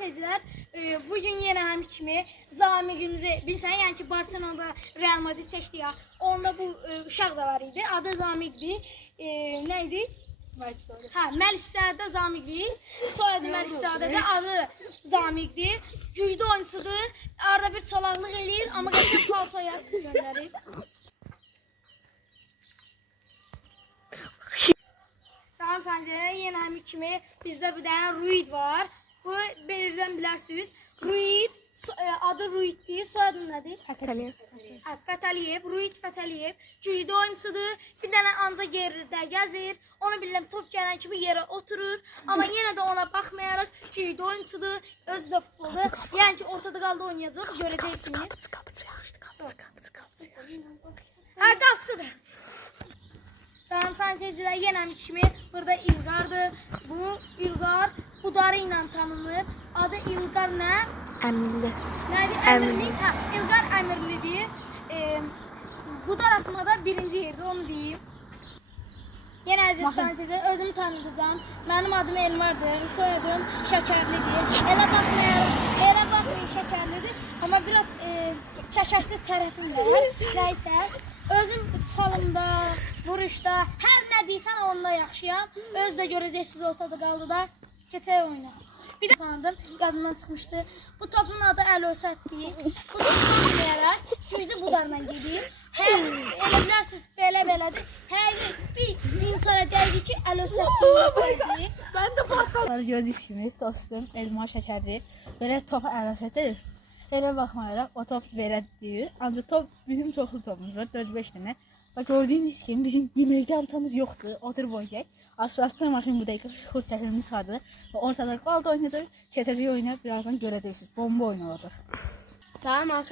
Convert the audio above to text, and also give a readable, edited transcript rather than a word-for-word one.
seyircilər, bugün yenə həmin kimi Zamiqimizi bilirsən, yəni ki, Barcelona'da Real Madrid seçdi ya, onda bu uşaq da var idi, adı Zamiqdi, nə idi? Məlikzədə Zamiqdi, soyadı Məlikzədədə, adı Zamiqdi, güclü oyuncusudur, arada bir çalaqlıq eləyir, amma qəşəng falso yaz göndərir. Salam sənəcələr, yenə həmin kimi bizdə bir dənə Ruid var. Bu belirdən bilərsiniz. Ruid, adı Ruiddir, soyadı nədir? Fətəliyev, Ruid Fətəliyev. Güclü oyuncusudur. Bir dənə ancaq yerdə gəzir. Onu bilirəm, top gələn kimi yerə oturur. Amma yenə də ona baxmayaraq güclü oyuncusudur. Özü də futbolda. Yəni ki, ortada qalda oynayacaq, görəcəksiniz. Qapıcı qapıcıdır. Salam seyircilər, yenə kimi burada İlqardır. Bu İlqar Budarı ilə tanınır. Adı İlqar nə? Əmirli. Nədir? Əmirli. Hə, İlqar Əmirlidir. Budar atmada birinci yerdə, onu deyim. Yenə əziz seyircilər, özümü tanıdacağım. Mənim adım Elmardır, soyadım Şəkərlidir. Elə baxmayın Şəkərlidir. Amma biraz şəkərsiz tərəfim var. Nəysə. Özüm çalımda, vuruşda, hər nə deyirsən onunla yaxşıyam. Öz də görəcəksiniz ortada qaldı da. Keçək oyuna. Bir də tanıdım, yadımdan çıxmışdı. Bu topun adı Əlösətdir. Bu tutmayaraq güclü Budarla gedir. Elə bilərsiniz, belə-belədir. Hər bir insana deyir ki, Əlösətdir. Ben de bakalım. Gördüyünüz kimi dostum Elmar Şəkərli belə top Əlösətdir. Elə baxmayaraq o top belə deyir. Ancaq top bizim çoxlu topumuz var, 4-5 dənə. Və gördüyünüz kimi bizim bir meydanımız yoxdur. Oturub oynayaq. Aşağıda maşın bu dəqiqə xus çəkilmiş çıxardı. Və ortada qalda oynayacaq. Keçəcək oyuna birazdan görəcəksiniz. Bomba oyun olacaq. Salam